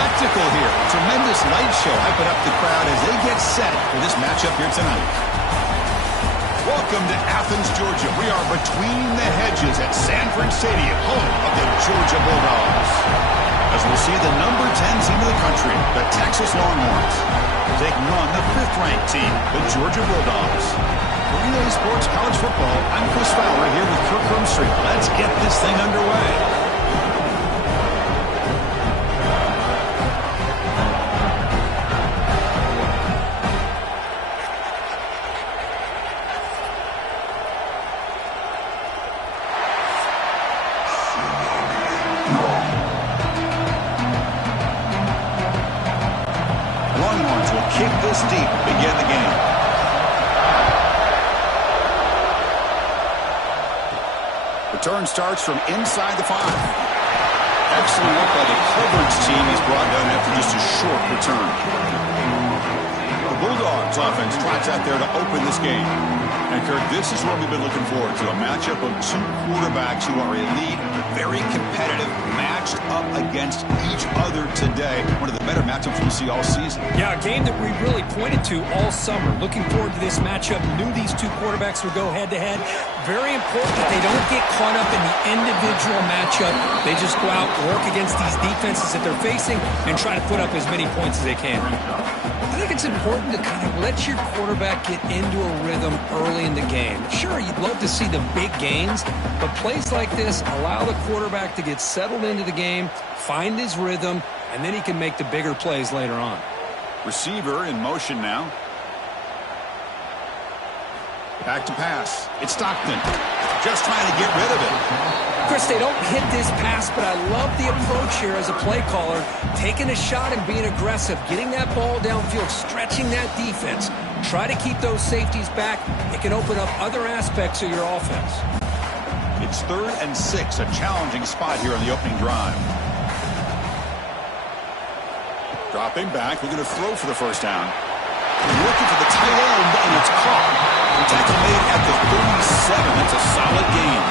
spectacle here. Tremendous light show hyping up the crowd as they get set for this matchup here tonight. Welcome to Athens, Georgia. We are between the hedges at Sanford Stadium, home of the Georgia Bulldogs. As we'll see the number 10 team of the country, the Texas Longhorns, taking on the 5th-ranked team, the Georgia Bulldogs. For EA Sports College Football, I'm Chris Fowler here with Kirk Rumstreet. Let's get this thing underway. Longhorns will kick this deep to begin the game. Return starts from inside the 5. Excellent work by the coverage team. He's brought down after just a short return. The Bulldogs offense trots out there to open this game. And Kirk, this is what we've been looking forward to, a matchup of two quarterbacks who are elite, very competitive, matched up against each other today. One of the better matchups we'll see all season. Yeah, a game that we really pointed to all summer. Looking forward to this matchup. Knew these two quarterbacks would go head-to-head. Very important that they don't get caught up in the individual matchup. They just go out, work against these defenses that they're facing, and try to put up as many points as they can. I think it's important to kind of let your quarterback get into a rhythm early in the game. Sure, you'd love to see the big gains, but plays like this allow the quarterback to get settled into the game, find his rhythm, and then he can make the bigger plays later on. Receiver in motion now. Back to pass. It's Stockton. Just trying to get rid of it. Chris, they don't hit this pass, but I love the approach here as a play caller. Taking a shot and being aggressive, getting that ball downfield, stretching that defense. Try to keep those safeties back. It can open up other aspects of your offense. It's 3rd and 6, a challenging spot here on the opening drive. Dropping back, looking to throw for the first down. Looking for the tight end, and it's caught. Tackle made at the 37. That's a solid gain.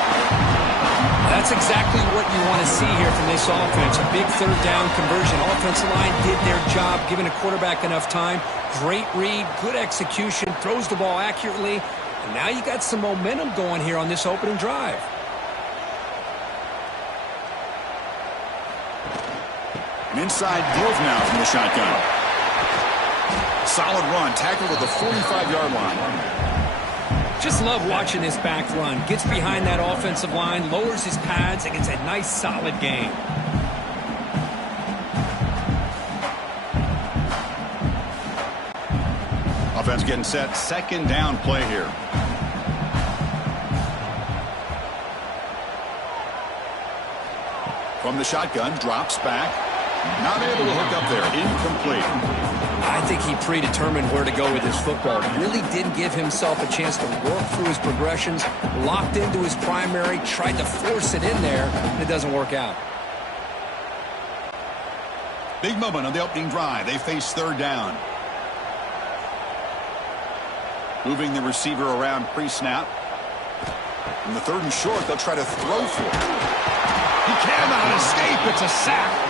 That's exactly what you want to see here from this offense. A big 3rd down conversion. Offensive line did their job, giving a quarterback enough time. Great read, good execution, throws the ball accurately. And now you got some momentum going here on this opening drive. An inside give now from the shotgun. Solid run, tackled at the 45-yard line. Just love watching this back run. Gets behind that offensive line, lowers his pads, and gets a nice solid gain. Offense getting set. 2nd down play here. From the shotgun, drops back. Not able to hook up there. Incomplete. I think he predetermined where to go with his football. Really didn't give himself a chance to work through his progressions. Locked into his primary, tried to force it in there, and it doesn't work out. Big moment on the opening drive. They face 3rd down. Moving the receiver around pre-snap. On the 3rd and short, they'll try to throw for it. He cannot escape. It's a sack.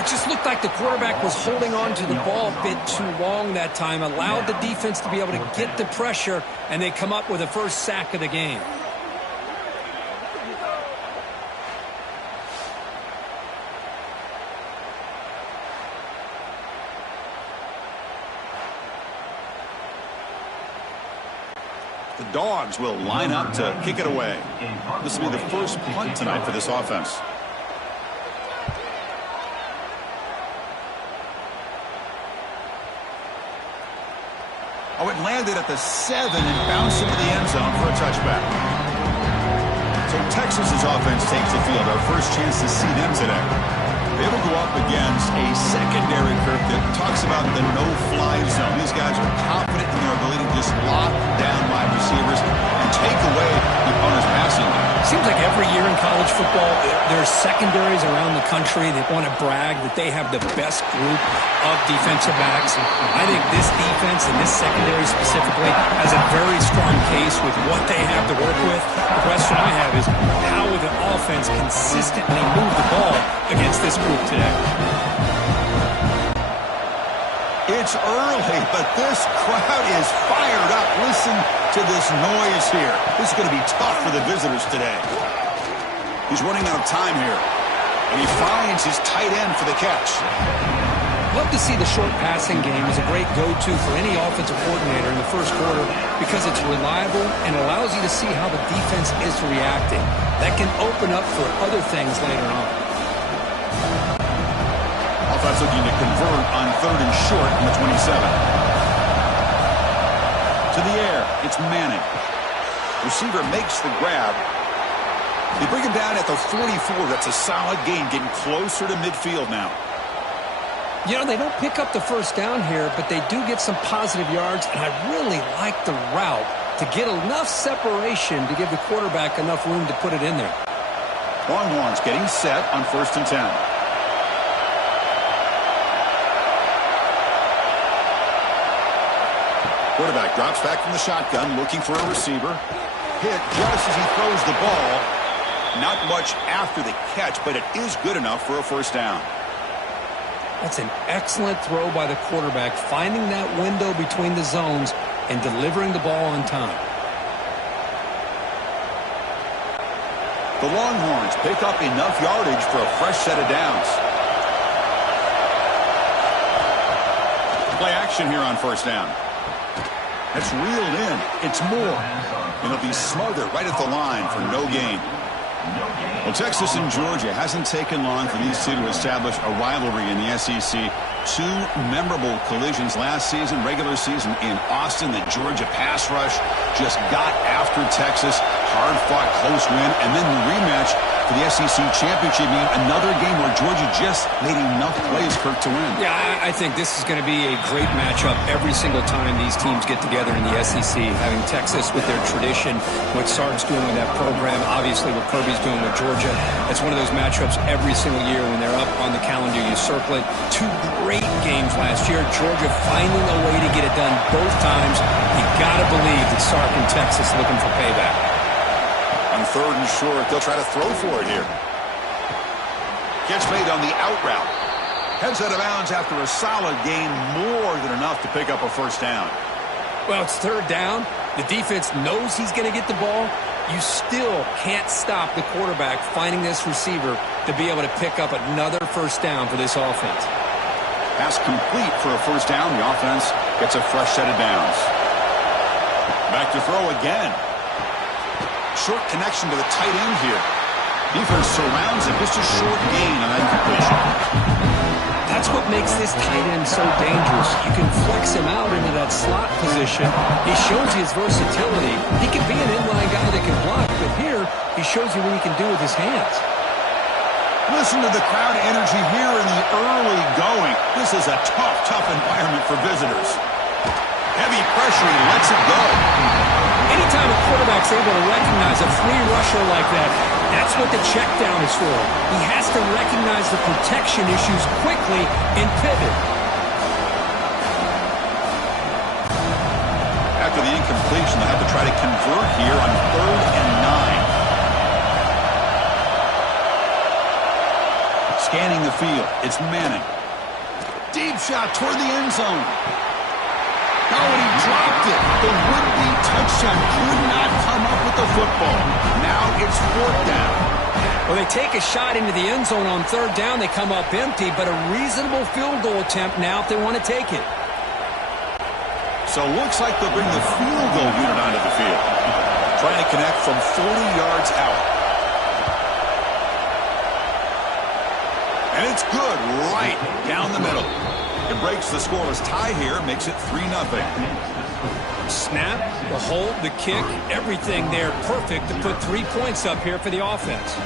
It just looked like the quarterback was holding on to the ball a bit too long that time, allowed the defense to be able to get the pressure, and they come up with the first sack of the game. The Dogs will line up to kick it away. This will be the first punt tonight for this offense. Oh, it landed at the 7 and bounced into the end zone for a touchback. So Texas's offense takes the field. Our first chance to see them today. They will go up against a secondary group that talks about the no-fly zone. These guys are confident in their ability to just lock down wide receivers and take away the opponent's passing. Seems like every year in college football, there are secondaries around the country that want to brag that they have the best group of defensive backs. I think this defense and this secondary specifically has a very strong case with what they have to work with. The question I have is, how will the offense consistently move the ball against this group today? It's early, but this crowd is fired up. Listen to this noise here. This is going to be tough for the visitors today. He's running out of time here, and he finds his tight end for the catch. Love to see the short passing game as a great go-to for any offensive coordinator in the first quarter because it's reliable and allows you to see how the defense is reacting. That can open up for other things later on. Offense looking to convert on 3rd and short from the 27. To the air, it's Manning. Receiver makes the grab. They bring him down at the 44. That's a solid gain, getting closer to midfield now. You know, they don't pick up the first down here, but they do get some positive yards, and I really like the route to get enough separation to give the quarterback enough room to put it in there. Longhorns getting set on 1st and 10. Quarterback drops back from the shotgun, looking for a receiver. Hit just as he throws the ball. Not much after the catch, but it is good enough for a first down. That's an excellent throw by the quarterback, finding that window between the zones and delivering the ball on time. The Longhorns pick up enough yardage for a fresh set of downs. Play action here on 1st down. That's reeled in. It's Moore. And he'll be smothered right at the line for no gain. Well, Texas and Georgia hasn't taken long for these two to establish a rivalry in the SEC. 2 memorable collisions last season, regular season in Austin. The Georgia pass rush just got after Texas. Hard-fought, close win. And then the rematch for the SEC championship game. Another game where Georgia just made enough plays, Kirk, to win. Yeah, I think this is going to be a great matchup every single time these teams get together in the SEC. Having Texas with their tradition, what Sark's doing with that program, obviously what Kirby's doing with Georgia. It's one of those matchups every single year when they're up on the calendar. You circle it. 2 great games last year. Georgia finding a way to get it done both times. You got to believe that Sark and Texas looking for payback. On 3rd and short, they'll try to throw for it here. Catch made on the out route. Heads out of bounds after a solid gain, more than enough to pick up a first down. Well, it's 3rd down. The defense knows he's going to get the ball. You still can't stop the quarterback finding this receiver to be able to pick up another first down for this offense. Pass complete for a first down. The offense gets a fresh set of downs. Back to throw again. Short connection to the tight end here. Defense surrounds him. Just a short gain on that completion. That's what makes this tight end so dangerous. You can flex him out into that slot position. He shows you his versatility. He can be an inline guy that can block, but here he shows you what he can do with his hands. Listen to the crowd energy here in the early going. This is a tough environment for visitors. Heavy pressure, he lets it go. Anytime a quarterback's able to recognize a free rusher like that, that's what the check down is for. He has to recognize the protection issues quickly and pivot. After the incompletion, they'll have to try to convert here on 3rd and 9. Scanning the field, it's Manning. Deep shot toward the end zone. Oh, and he dropped it. The would-be touchdown could not come up with the football. Now it's 4th down. Well, they take a shot into the end zone on 3rd down. They come up empty, but a reasonable field goal attempt now if they want to take it. So it looks like they'll bring the field goal unit onto the field. Trying to connect from 40 yards out. And it's good right down the middle. It breaks the scoreless tie here, makes it 3-0. Snap, the hold, the kick, everything there perfect to put 3 points up here for the offense.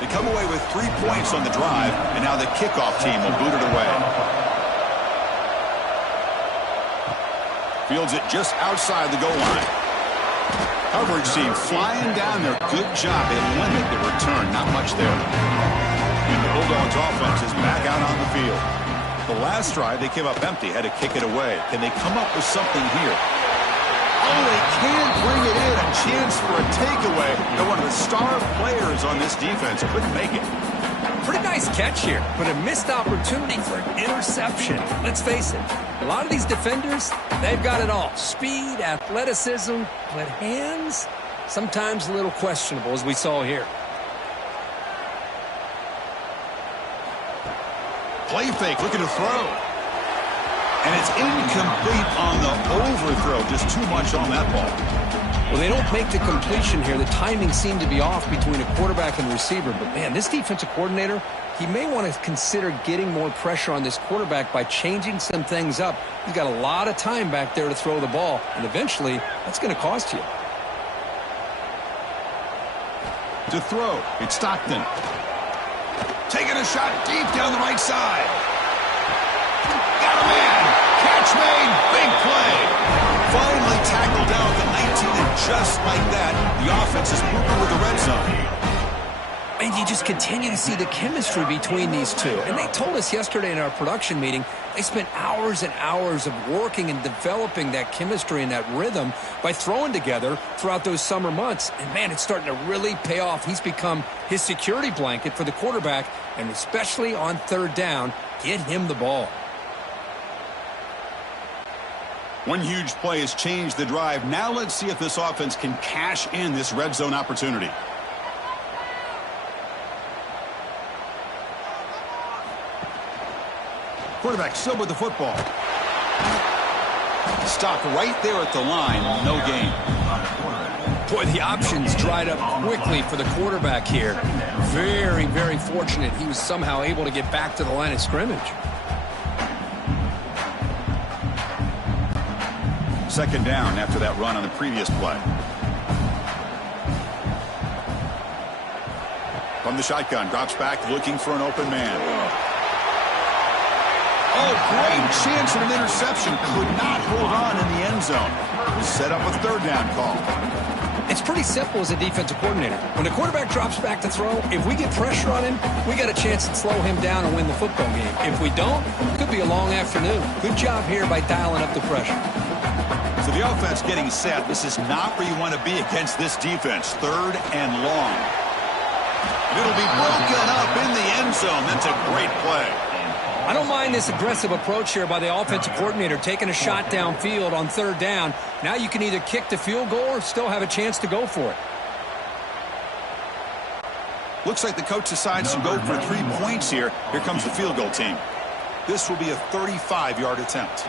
They come away with 3 points on the drive, and now the kickoff team will boot it away. Fields it just outside the goal line. Coverage team flying down there. Good job. They limit the return. Not much there. And the Bulldogs offense is back out on the field. The last drive, they came up empty, had to kick it away. Can they come up with something here? Oh, they can't bring it in. A chance for a takeaway. They're one of the star players on this defense. Couldn't make it. Pretty nice catch here, but a missed opportunity for an interception. Let's face it, a lot of these defenders, they've got it all. Speed, athleticism, but hands, sometimes a little questionable, as we saw here. Play fake, looking to throw. And it's incomplete on the overthrow. Just too much on that ball. Well, they don't make the completion here. The timing seemed to be off between a quarterback and receiver. But, man, this defensive coordinator, he may want to consider getting more pressure on this quarterback by changing some things up. He's got a lot of time back there to throw the ball, and eventually that's going to cost you. To throw, it's Stockton. Taking a shot deep down the right side. Got a man. Catch made. Big play. Finally tackled down at the 19, and just like that, the offense is moving with the red zone. And you just continue to see the chemistry between these two. And they told us yesterday in our production meeting, they spent hours and hours of working and developing that chemistry and that rhythm by throwing together throughout those summer months. And, man, it's starting to really pay off. He's become his security blanket for the quarterback, and especially on third down, get him the ball. One huge play has changed the drive. Now let's see if this offense can cash in this red zone opportunity. Quarterback still with the football. Stopped right there at the line. No gain. Boy, the options dried up quickly for the quarterback here. Very, very fortunate he was somehow able to get back to the line of scrimmage. Second down after that run on the previous play. From the shotgun, drops back looking for an open man. Oh, great chance for an interception. Could not hold on in the end zone. Set up a third down call. It's pretty simple as a defensive coordinator. When the quarterback drops back to throw, if we get pressure on him, we got a chance to slow him down and win the football game. If we don't, it could be a long afternoon. Good job here by dialing up the pressure. So the offense getting set. This is not where you want to be against this defense. Third and long. It'll be broken up in the end zone. That's a great play. I don't mind this aggressive approach here by the offensive coordinator, taking a shot downfield on third down. Now you can either kick the field goal or still have a chance to go for it. Looks like the coach decides to go for 3 points here. Here comes the field goal team. This will be a 35-yard attempt.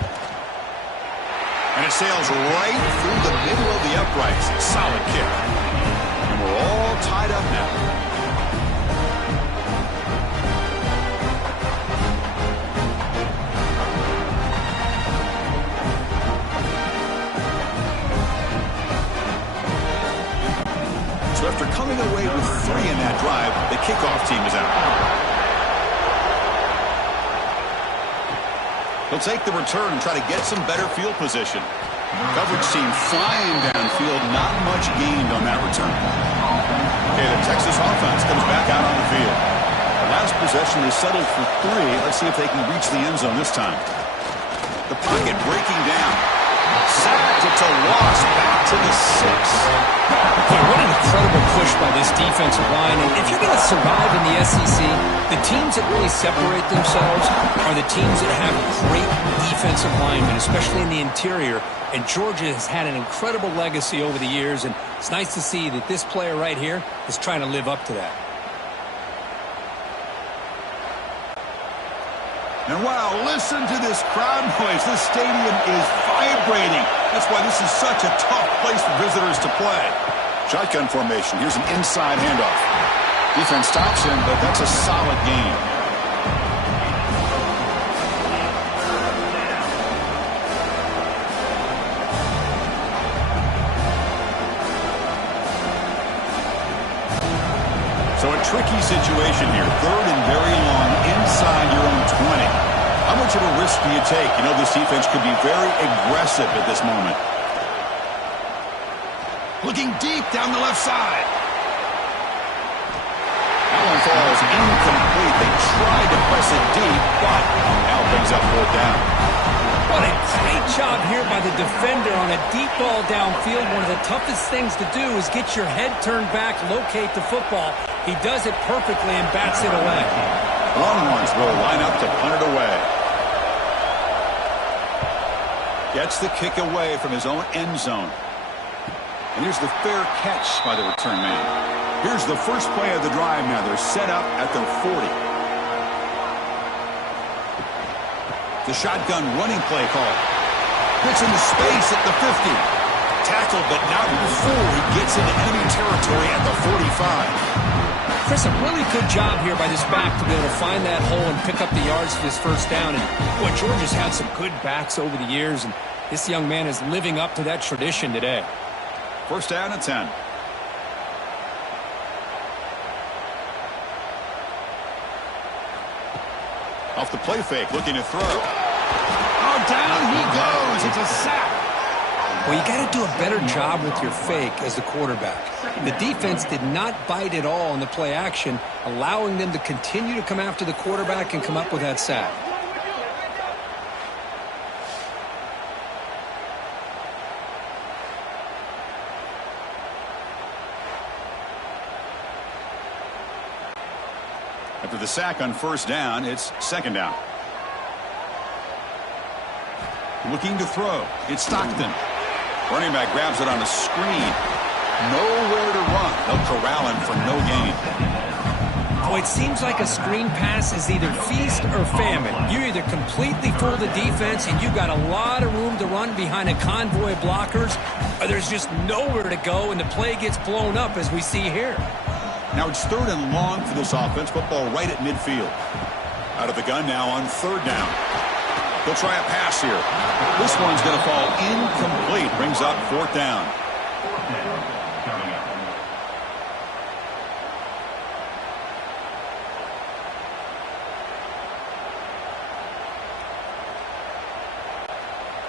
And it sails right through the middle of the uprights. Solid kick. And we're all tied up now. So after coming away with 3 in that drive, the kickoff team is out. He'll take the return and try to get some better field position. Coverage team flying downfield, not much gained on that return. Okay, the Texas offense comes back out on the field. The last possession, they settled for 3. Let's see if they can reach the end zone this time. The pocket breaking down. Sacked, it's a loss, back to the 6. Boy, what an incredible push by this defensive line. And if you're going to survive in the SEC, the teams that really separate themselves are the teams that have great defensive linemen, especially in the interior. And Georgia has had an incredible legacy over the years, and it's nice to see that this player right here is trying to live up to that. And wow, listen to this crowd noise. This stadium is vibrating. That's why this is such a tough place for visitors to play. Shotgun formation. Here's an inside handoff. Defense stops him, but that's a solid gain. So a tricky situation here. Third and very long inside your own 20. How much of a risk do you take? You know this defense could be very aggressive at this moment. Looking deep down the left side. That one falls incomplete. They tried to press it deep, but now brings up 4th down. What a great job here by the defender on a deep ball downfield. One of the toughest things to do is get your head turned back, locate the football. He does it perfectly and bats it away. Longhorns will line up to punt it away. Gets the kick away from his own end zone. And here's the fair catch by the return man. Here's the first play of the drive now. They're set up at their 40. The shotgun running play call. Gets into space at the 50. Tackled, but not before he gets into enemy territory at the 45. Chris, a really good job here by this back to be able to find that hole and pick up the yards for this first down. And boy, Georgia's had some good backs over the years, and this young man is living up to that tradition today. First down and 10. Off the play fake, looking to throw. Oh, down he goes. It's a sack. Well, you got to do a better job with your fake as the quarterback. The defense did not bite at all on the play action, allowing them to continue to come after the quarterback and come up with that sack. After the sack on first down, it's second down. Looking to throw. It's Stockton. Running back grabs it on a screen. Nowhere to run. They'll corral him for no gain. Boy, it seems like a screen pass is either feast or famine. You either completely fool the defense and you've got a lot of room to run behind a convoy of blockers, or there's just nowhere to go and the play gets blown up as we see here. Now it's third and long for this offense. Football right at midfield. Out of the gun now on third down. They'll try a pass here. This one's going to fall incomplete. Brings up fourth down.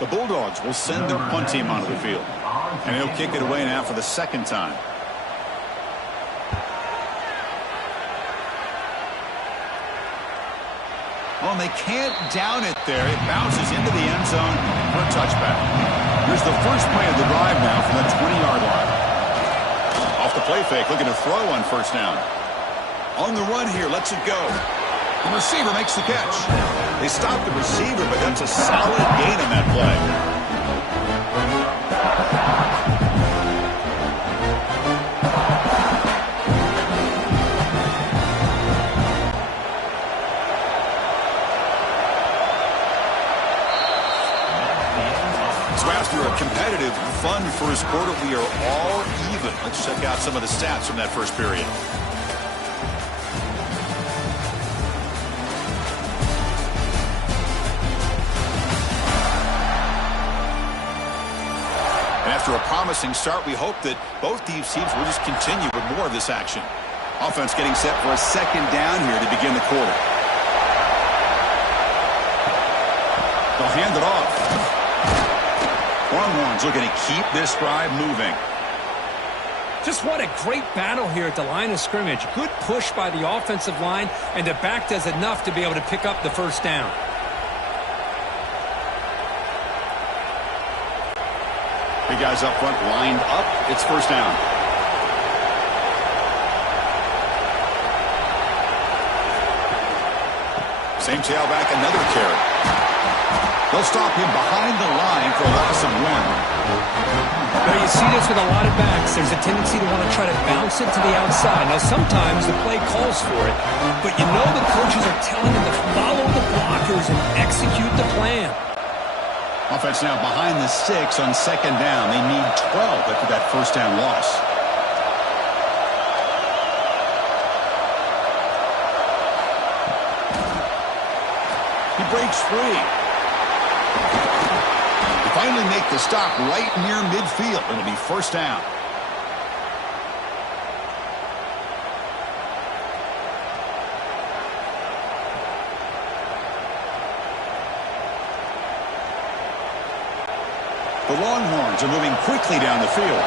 The Bulldogs will send their punt team onto the field. And he'll kick it away now for the second time. Oh, and they can't down it there. It bounces into the end zone for a touchback. Here's the first play of the drive now from the 20-yard line. Off the play fake, looking to throw on first down. On the run here, lets it go. The receiver makes the catch. They stop the receiver, but that's a solid gain on that play. After a competitive, fun first quarter, we are all even. Let's check out some of the stats from that first period. And after a promising start, we hope that both these teams will just continue with more of this action. Offense getting set for a second down here to begin the quarter. They'll hand it off. Longhorns looking to keep this drive moving. Just what a great battle here at the line of scrimmage. Good push by the offensive line, and the back does enough to be able to pick up the first down. Big guys up front lined up. It's first down. Same tailback, another carry. They'll stop him behind the line for a loss of one. Now you see this with a lot of backs. There's a tendency to want to try to bounce it to the outside. Now sometimes the play calls for it, but you know the coaches are telling them to follow the blockers and execute the plan. Offense now behind the 6 on second down. They need 12 after that first down loss. He breaks free. They finally make the stop right near midfield. It'll be first down. The Longhorns are moving quickly down the field.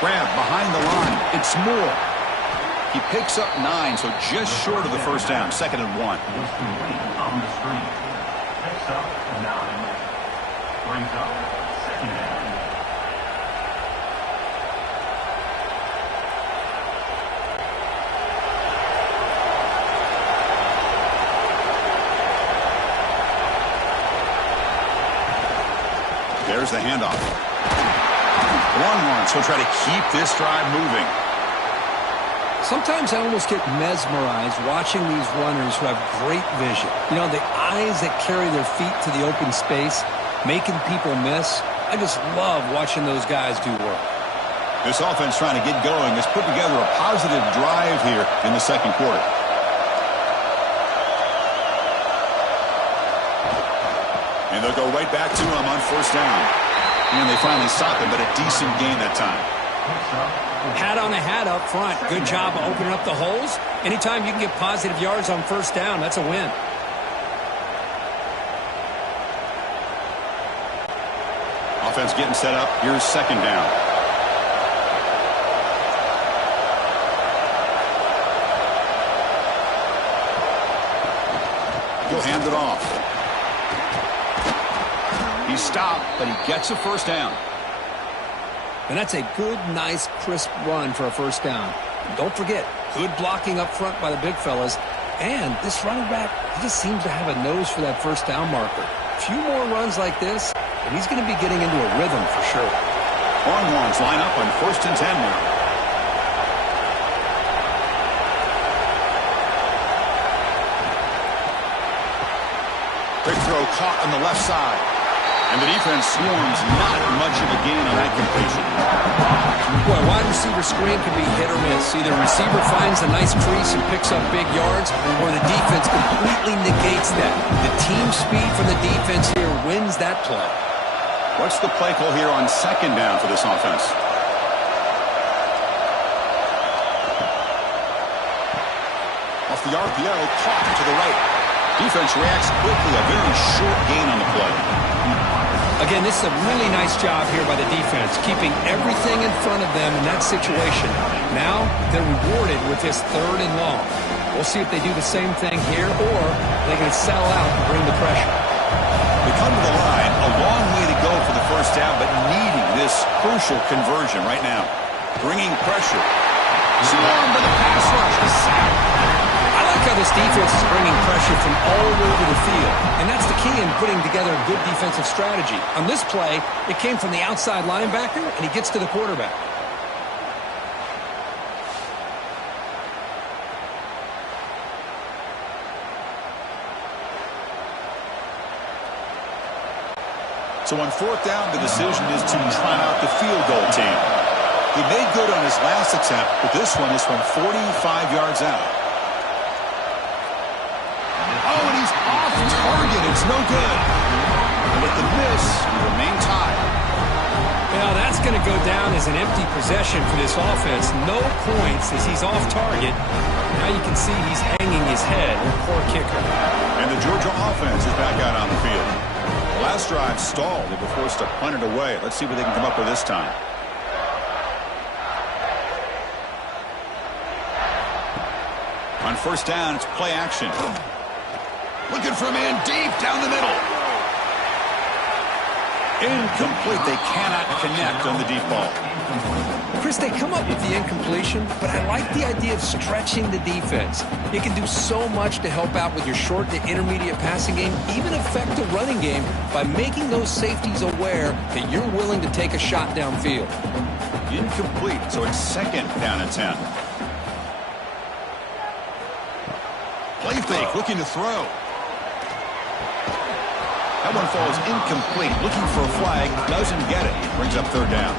Grab behind the line. It's Moore. He picks up 9, so just short of the first down. 2nd and 1. On the screen. Picks up 9. Brings up 2nd down. There's the handoff. Longhorns will try to keep this drive moving. Sometimes I almost get mesmerized watching these runners who have great vision. You know, the eyes that carry their feet to the open space, making people miss. I just love watching those guys do work. This offense trying to get going has put together a positive drive here in the second quarter. And they'll go right back to him on first down. And they finally stop him, but a decent gain that time. Hat on a hat up front. Good job of opening up the holes. Anytime you can get positive yards on first down, that's a win. Offense getting set up. Here's 2nd down. He'll hand it off. He stopped, but he gets a first down. And that's a good, nice, crisp run for a first down. Don't forget, good blocking up front by the big fellas. And this running back, he just seems to have a nose for that first down marker. A few more runs like this, and he's going to be getting into a rhythm for sure. Longhorns line up on 1st and 10 now. Quick throw caught on the left side. And the defense swarms, not much of a gain on that completion. Boy, a wide receiver screen can be hit or miss. Either receiver finds a nice crease and picks up big yards, or the defense completely negates that. The team speed from the defense here wins that play. What's the play call here on 2nd down for this offense? Off the RPO, caught to the right. Defense reacts quickly, a very short gain on the play. Again, this is a really nice job here by the defense, keeping everything in front of them in that situation. Now, they're rewarded with this 3rd and long. We'll see if they do the same thing here, or they can settle out and bring the pressure. We come to the line, a long way to go for the first down, but needing this crucial conversion right now. Bringing pressure. Swarm by the pass rush. A sack. I like how this defense is bringing pressure from all over the field, and that's the key in putting together a good defensive strategy. On this play, it came from the outside linebacker, and he gets to the quarterback. So on 4th down, the decision is to try out the field goal team. He made good on his last attempt, but this one is from 45 yards out. Oh, and he's off target. It's no good. And with the miss, we remain tied. Well, that's going to go down as an empty possession for this offense. No points as he's off target. Now you can see he's hanging his head. Poor kicker. And the Georgia offense is back out on the field. The last drive stalled. They were forced to punt it away. Let's see what they can come up with this time. On first down, it's play action. Looking for a man deep down the middle. Incomplete. They cannot connect on the deep ball. Chris, they come up with the incompletion, but I like the idea of stretching the defense. You can do so much to help out with your short to intermediate passing game, even affect the running game by making those safeties aware that you're willing to take a shot downfield. Incomplete, so it's 2nd down and 10. Play fake, looking to throw. That one falls incomplete. Looking for a flag. Doesn't get it. Brings up 3rd down.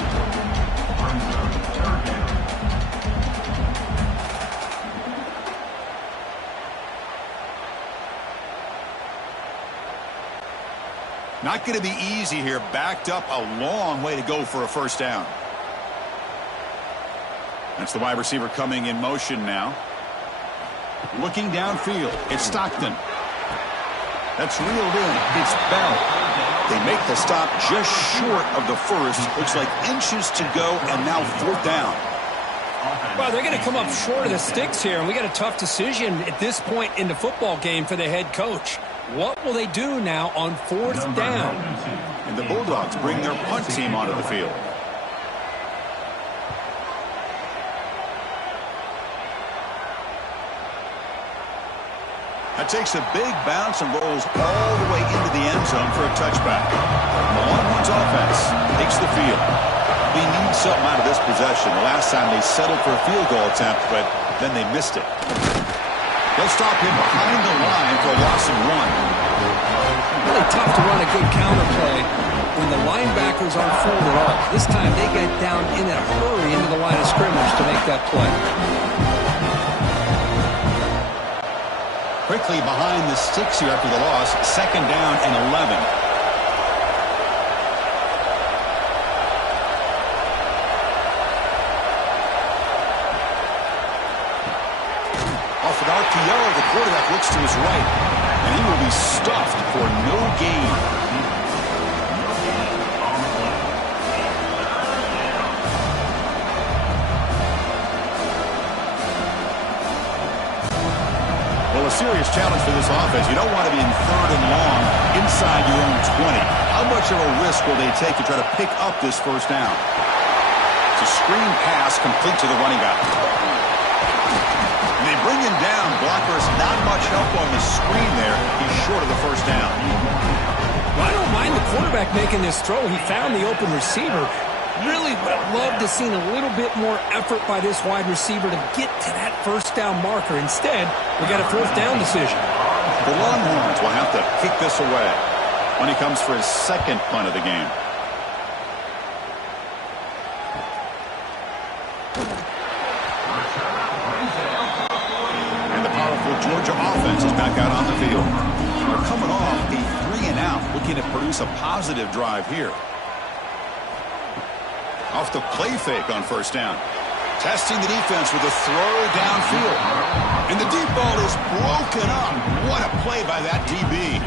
Not going to be easy here. Backed up a long way to go for a first down. That's the wide receiver coming in motion now. Looking downfield. It's Stockton. That's reeled in. It's Bell. They make the stop just short of the first. Looks like inches to go, and now 4th down. Well, they're going to come up short of the sticks here, and we got a tough decision at this point in the football game for the head coach. What will they do now on 4th down? And the Bulldogs bring their punt team onto the field. That takes a big bounce and rolls all the way into the end zone for a touchback. The Longhorns offense takes the field. They need something out of this possession. The last time they settled for a field goal attempt, but then they missed it. They'll stop him behind the line for a loss of 1. Really tough to run a good counter play when the linebackers aren't fooled at all. This time they get down in a hurry into the line of scrimmage to make that play. Quickly behind the sticks here after the loss. 2nd down and 11. Off an RPO, the quarterback looks to his right, and he will be stuffed for no gain. Well, a serious challenge for this offense. You don't want to be in 3rd and long inside your own 20. How much of a risk will they take to try to pick up this 1st down? It's a screen pass complete to the running back. And they bring him down. Blockers not much help on the screen there. He's short of the 1st down. Well, I don't mind the quarterback making this throw. He found the open receiver. Really would have loved to have seen a little bit more effort by this wide receiver to get to that 1st down marker. Instead, we got a 4th down decision. The Longhorns will have to kick this away when he comes for his 2nd punt of the game. And the powerful Georgia offense is back out on the field. They're coming off a 3-and-out, looking to produce a positive drive here. Off the play fake on 1st down. Testing the defense with a throw downfield. And the deep ball is broken up. What a play by that DB.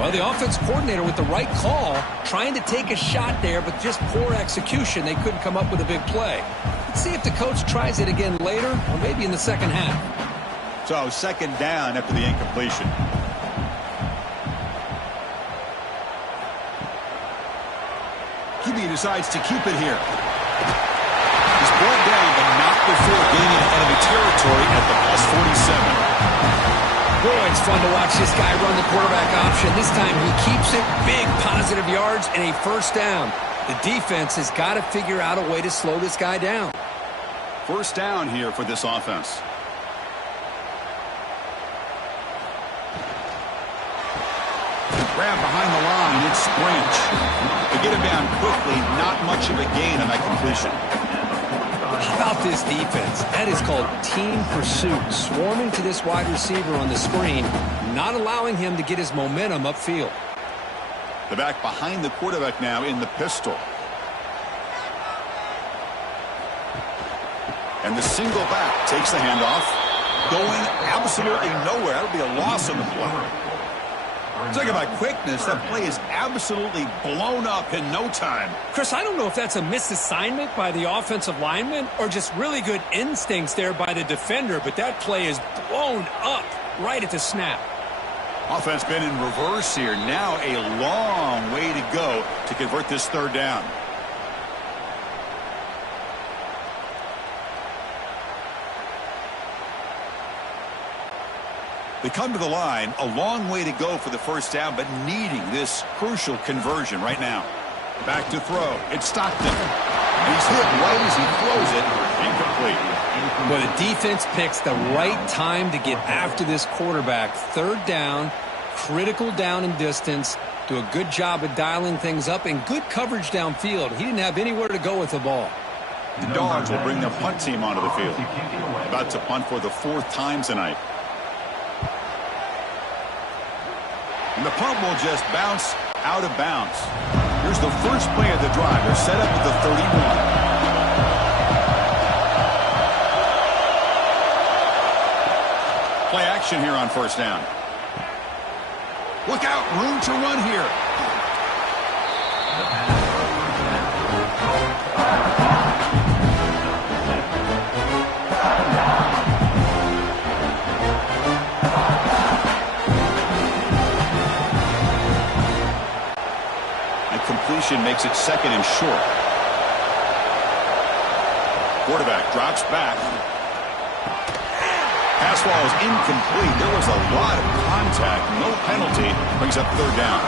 Well, the offense coordinator with the right call, trying to take a shot there, but just poor execution. They couldn't come up with a big play. Let's see if the coach tries it again later, or maybe in the 2nd half. So 2nd down after the incompletion. QB decides to keep it here. He's brought down, but not before getting into enemy territory at the +47. Boy, it's fun to watch this guy run the quarterback option. This time he keeps it. Big positive yards and a 1st down. The defense has got to figure out a way to slow this guy down. 1st down here for this offense. Grab behind the line. It's Branch. To get him down quickly, not much of a gain on that completion. How about this defense? That is called team pursuit. Swarming to this wide receiver on the screen, not allowing him to get his momentum upfield. The back behind the quarterback now in the pistol. And the single back takes the handoff. Going absolutely nowhere. That'll be a loss on the play. Talking about quickness, that play is absolutely blown up in no time. Chris, I don't know if that's a misassignment by the offensive lineman or just really good instincts there by the defender, but that play is blown up right at the snap. Offense been in reverse here. Now a long way to go to convert this 3rd down. They come to the line, a long way to go for the 1st down, but needing this crucial conversion right now. Back to throw. It's Stockton. And he's hit right as he throws it. Incomplete. Well, the defense picks the right time to get after this quarterback. 3rd down, critical down and distance. Do a good job of dialing things up and good coverage downfield. He didn't have anywhere to go with the ball. The Dogs will bring their punt team onto the field. About to punt for the 4th time tonight. And the punt will just bounce out of bounds. Here's the first play of the drive. They're set up at the 31. Play action here on 1st down. Look out, room to run here. completion makes it 2nd and short. Quarterback drops back. Pass ball is incomplete. There was a lot of contact. No penalty. Brings up 3rd down.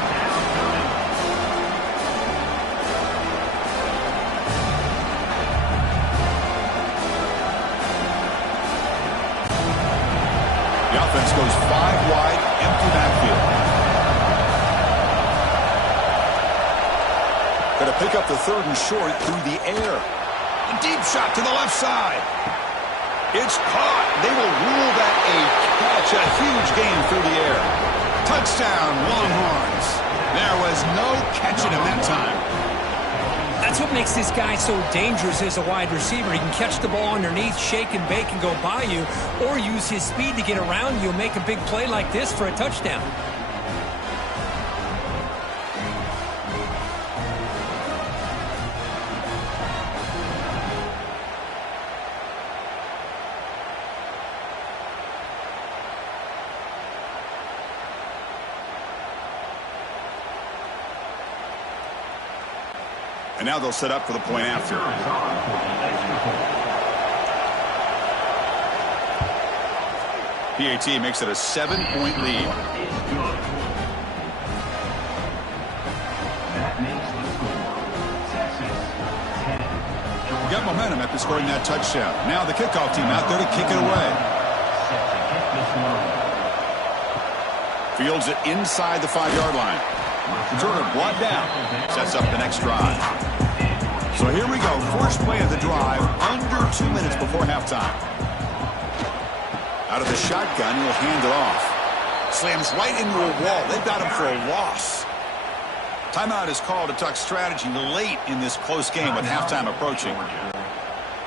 The offense goes 5 wide, empty backfield. Going to pick up the 3rd and short through the air. A deep shot to the left side. It's caught. They will rule that a catch. A huge gain through the air. Touchdown, Longhorns. There was no catching him that time. That's what makes this guy so dangerous as a wide receiver. He can catch the ball underneath, shake and bake, and go by you, or use his speed to get around you and make a big play like this for a touchdown. And now they'll set up for the point after. PAT makes it a 7-point lead. Got momentum after scoring that touchdown. Now the kickoff team out there to kick it away. Fields it inside the 5-yard line. Turner brought down. Sets up the next drive. So here we go. First play of the drive. Under 2 minutes before halftime. Out of the shotgun, he'll hand it off. Slams right into a wall. They've got him for a loss. Timeout is called to talk strategy late in this close game with halftime approaching.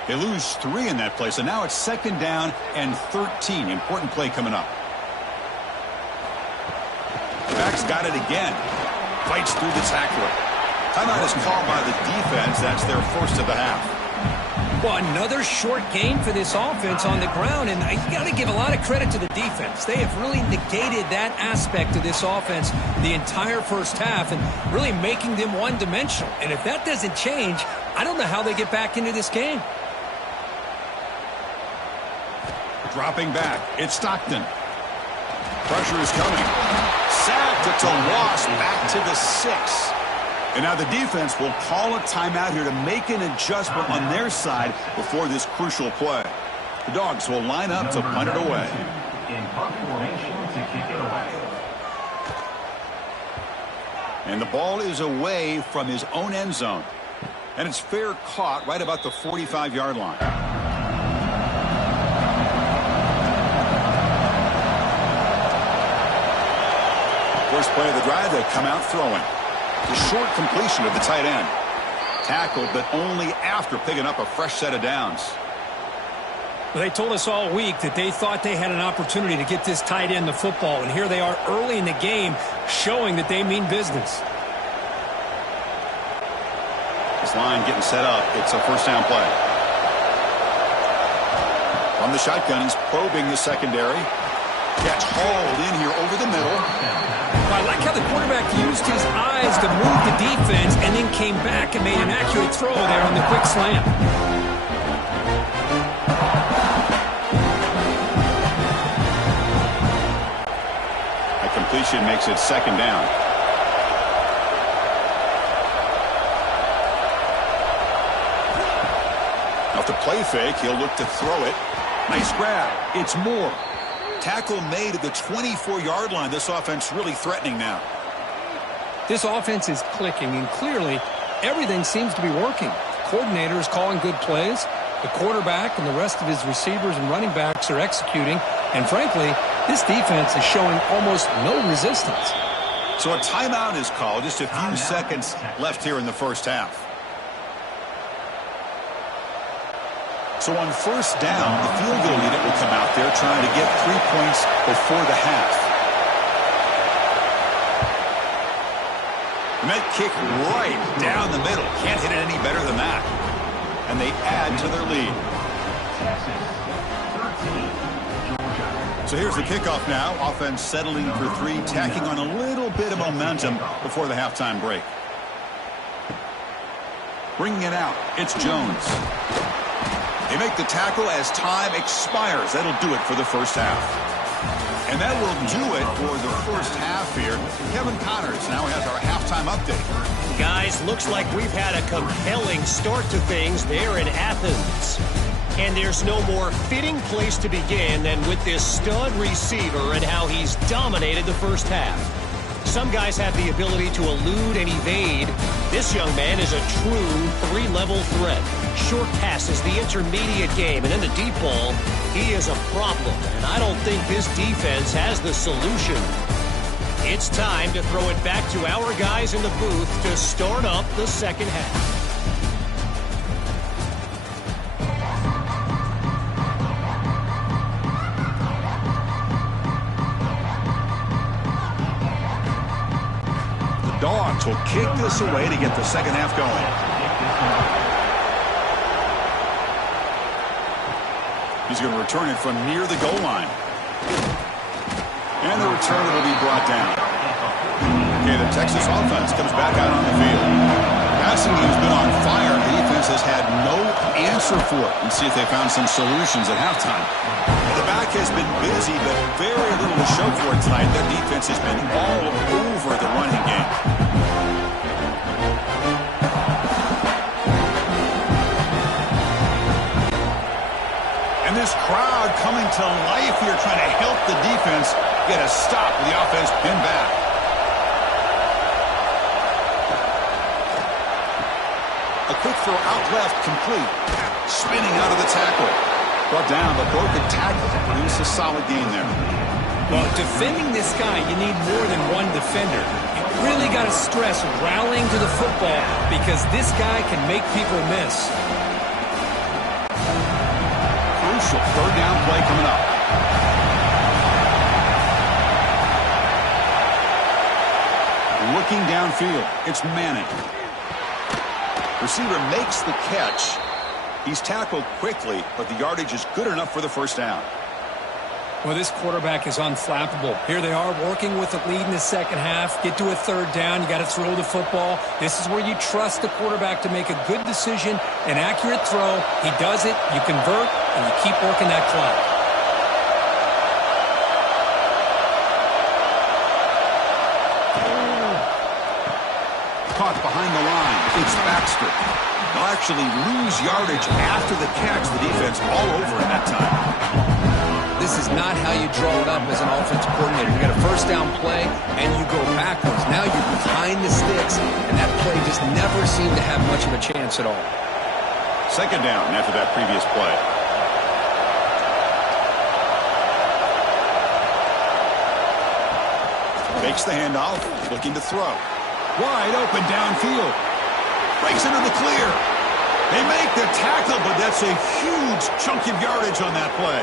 They lose 3 in that play, so now it's 2nd down and 13. Important play coming up. The back's got it again. Fights through the tackler. Timeout is called by the defense. That's their first of the half. Well, another short game for this offense on the ground, and you got to give a lot of credit to the defense. They have really negated that aspect of this offense the entire first half and really making them one-dimensional. And if that doesn't change, I don't know how they get back into this game. Dropping back, it's Stockton. Pressure is coming. Sacked, it's a loss, back to the 6. And now the defense will call a timeout here to make an adjustment on their side before this crucial play. The Dogs will line up to punt it away. And the ball is away from his own end zone. And it's fair caught right about the 45-yard line. First play of the drive, they come out throwing. The short completion of the tight end. Tackled, but only after picking up a fresh set of downs. Well, they told us all week that they thought they had an opportunity to get this tight end the football, and here they are early in the game showing that they mean business. This line getting set up. It's a first down play. From the shotgun, he's probing the secondary. Catch hauled in here over the middle. I like how the quarterback used his eyes to move the defense and then came back and made an accurate throw there on the quick slant. A completion makes it 2nd down. Off the play fake, he'll look to throw it. Nice grab. It's Moore. Tackle made at the 24-yard line. This offense really threatening now. This offense is clicking, and clearly everything seems to be working. The coordinator is calling good plays. The quarterback and the rest of his receivers and running backs are executing. And frankly, this defense is showing almost no resistance. So a timeout is called. Just a few seconds left here in the first half. So on first down, the field goal unit will come out there trying to get 3 points before the half. And that kick right down the middle. Can't hit it any better than that. And they add to their lead. So here's the kickoff now. Offense settling for 3, tacking on a little bit of momentum before the halftime break. Bringing it out, it's Jones. They make the tackle as time expires. That'll do it for the first half. And that will do it for the first half here. Kevin Connors now has our halftime update. Guys, looks like we've had a compelling start to things there in Athens. And there's no more fitting place to begin than with this stud receiver and how he's dominated the first half. Some guys have the ability to elude and evade. This young man is a true three-level threat. Short passes, the intermediate game, and in the deep ball, he is a problem. And I don't think this defense has the solution. It's time to throw it back to our guys in the booth to start up the second half. Dogs will kick this away to get the second half going. He's going to return it from near the goal line. And the return will be brought down. Okay, the Texas offense comes back out on the field. Passing game's been on fire. The defense has had no answer for it. Let's see if they found some solutions at halftime. Well, the back has been busy, but very little to show for it tonight. That defense has been all over the running game. And this crowd coming to life here, trying to help the defense get a stop with the offense pinned back. A quick throw out left, complete. Spinning out of the tackle. Brought down, but broken tackle. Produce a solid game there. Well, defending this guy, you need more than one defender. You really got to stress rallying to the football because this guy can make people miss. Crucial third down play coming up. Looking downfield, it's Manning. Receiver makes the catch. He's tackled quickly, but the yardage is good enough for the first down. Well, this quarterback is unflappable. Here they are working with the lead in the second half. Get to a third down. You got to throw the football. This is where you trust the quarterback to make a good decision, an accurate throw. He does it, you convert, and you keep working that clock. Caught behind the line. It's Baxter. They'll actually lose yardage after the catch. The defense all over him that time. This is not how you draw it up as an offensive coordinator. You got a first down play, and you go backwards. Now you're behind the sticks, and that play just never seemed to have much of a chance at all. Second down after that previous play. Fakes the handoff, looking to throw. Wide open downfield. Breaks into the clear. They make the tackle, but that's a huge chunk of yardage on that play.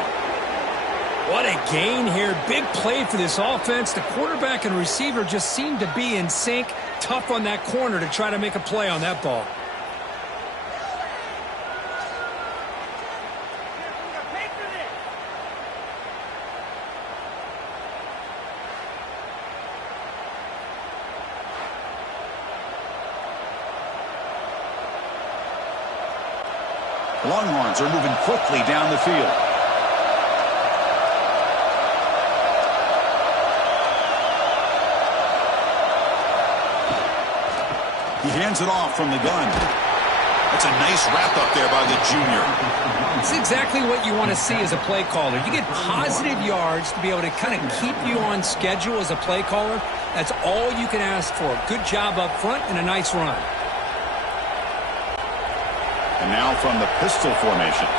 What a gain here. Big play for this offense. The quarterback and receiver just seem to be in sync. Tough on that corner to try to make a play on that ball. The Longhorns are moving quickly down the field. He hands it off from the gun. That's a nice wrap-up there by the junior. It's exactly what you want to see as a play caller. You get positive yards to be able to kind of keep you on schedule as a play caller. That's all you can ask for. Good job up front and a nice run. And now from the pistol formation.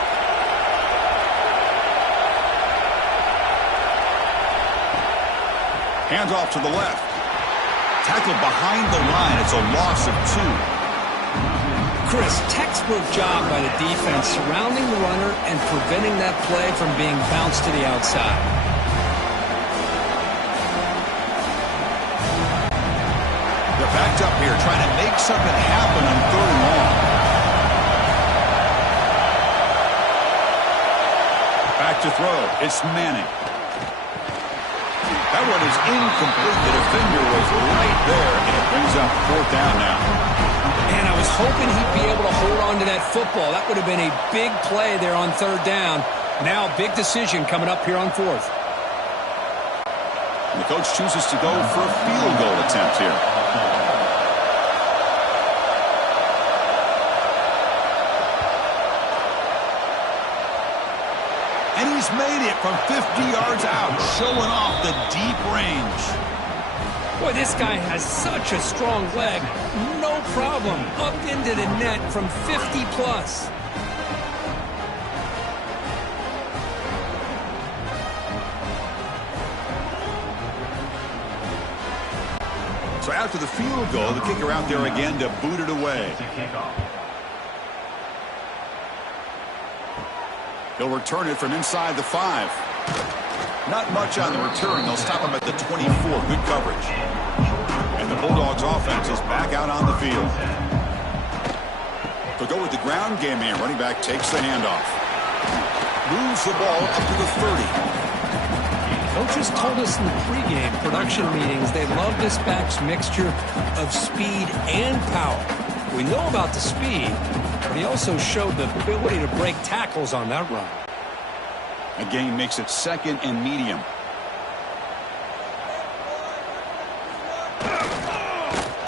Hands off to the left. Tackled behind the line. It's a loss of 2. Chris, textbook job by the defense surrounding the runner and preventing that play from being bounced to the outside. They're backed up here trying to make something happen on 3rd and long. Back to throw. It's Manning. That one is incomplete. The defender was right there, and it brings up 4th down now. And I was hoping he'd be able to hold on to that football. That would have been a big play there on third down. Now, big decision coming up here on fourth. And the coach chooses to go for a field goal attempt here. And he's made it from 50 yards out, showing off the deep range. Boy, this guy has such a strong leg. No problem. Up into the net from 50 plus. So after the field goal, the kicker out there again to boot it away. He'll return it from inside the 5. Not much on the return. They'll stop him at the 24. Good coverage. And the Bulldogs offense is back out on the field. They'll go with the ground game here. Running back takes the handoff. Moves the ball up to the 30. Coaches told us in the pregame production meetings they love this back's mixture of speed and power. We know about the speed, but he also showed the ability to break tackles on that run. A gain makes it second and medium.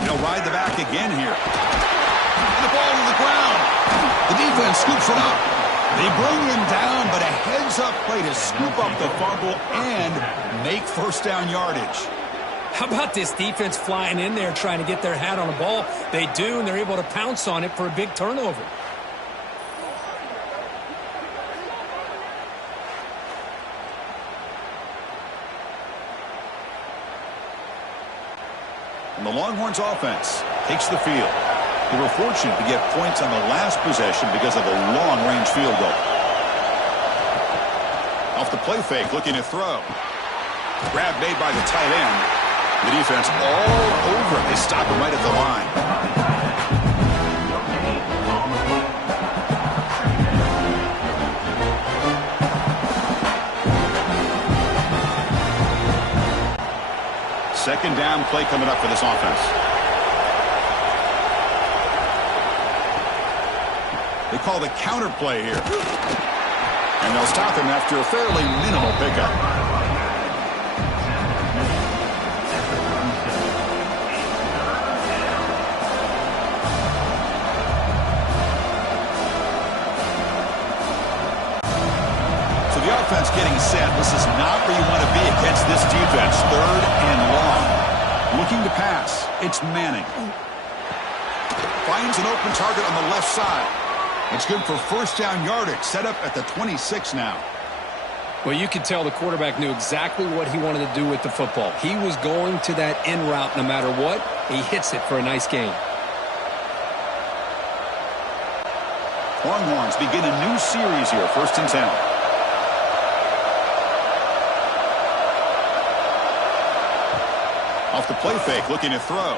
They'll ride the back again here. And the ball to the ground. The defense scoops it up. They bring him down, but a heads-up play to scoop up the fumble and make first down yardage. How about this defense flying in there trying to get their hat on the ball? They do, and they're able to pounce on it for a big turnover. And the Longhorns offense takes the field. They were fortunate to get points on the last possession because of a long-range field goal. Off the play fake, looking to throw. Grab made by the tight end. The defense all over him. They stop him right at the line. Second down play coming up for this offense. They call the counter play here. And they'll stop him after a fairly minimal pickup. So the offense getting set. This is not where you want to be against this defense. Third and long. Looking to pass. It's Manning. Finds an open target on the left side. It's good for first down yardage, set up at the 26 now. Well, you could tell the quarterback knew exactly what he wanted to do with the football. He was going to that in route no matter what. He hits it for a nice gain. Longhorns begin a new series here, 1st and 10. Off the play fake, looking to throw.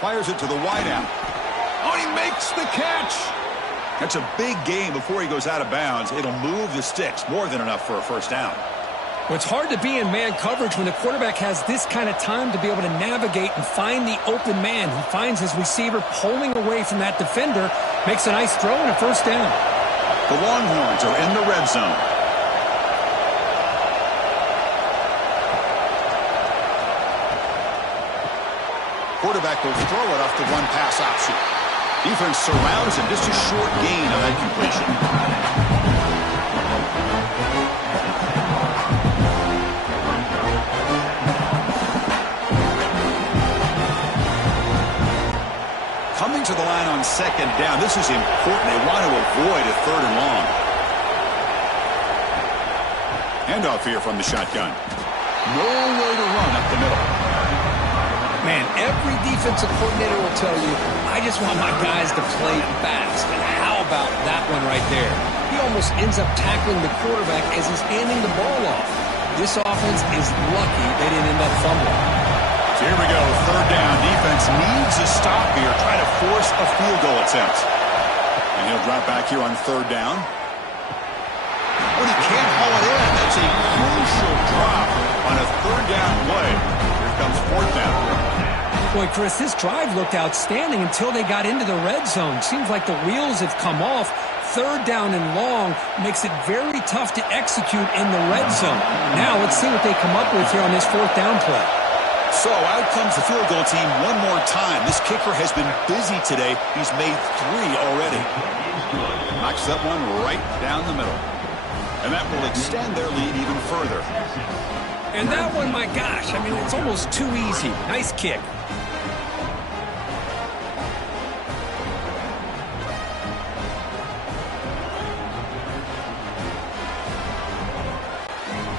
Fires it to the wideout. Oh, he makes the catch. That's a big gain before he goes out of bounds. It'll move the sticks. More than enough for a first down. Well, it's hard to be in man coverage when the quarterback has this kind of time to be able to navigate and find the open man. He finds his receiver pulling away from that defender, makes a nice throw and a first down. The Longhorns are in the red zone. Quarterback will throw it off the one-pass option. Defense surrounds him. Just a short gain on that completion. Coming to the line on second down. This is important. They want to avoid a third and long. Handoff here from the shotgun. Nowhere to run up the middle. Man, every defensive coordinator will tell you, I just want my guys to play fast. And how about that one right there? He almost ends up tackling the quarterback as he's handing the ball off. This offense is lucky they didn't end up fumbling. So here we go, third down. Defense needs a stop here. Try to force a field goal attempt. And he'll drop back here on third down. But he can't haul it in. That's a crucial drop on a third down play. Here comes fourth down. Boy, Chris, this drive looked outstanding until they got into the red zone. Seems like the wheels have come off. Third down and long makes it very tough to execute in the red zone. Now let's see what they come up with here on this fourth down play. So out comes the field goal team one more time. This kicker has been busy today. He's made 3 already. Knocks that one right down the middle. And that will extend their lead even further. And that one, my gosh, I mean, it's almost too easy. Nice kick.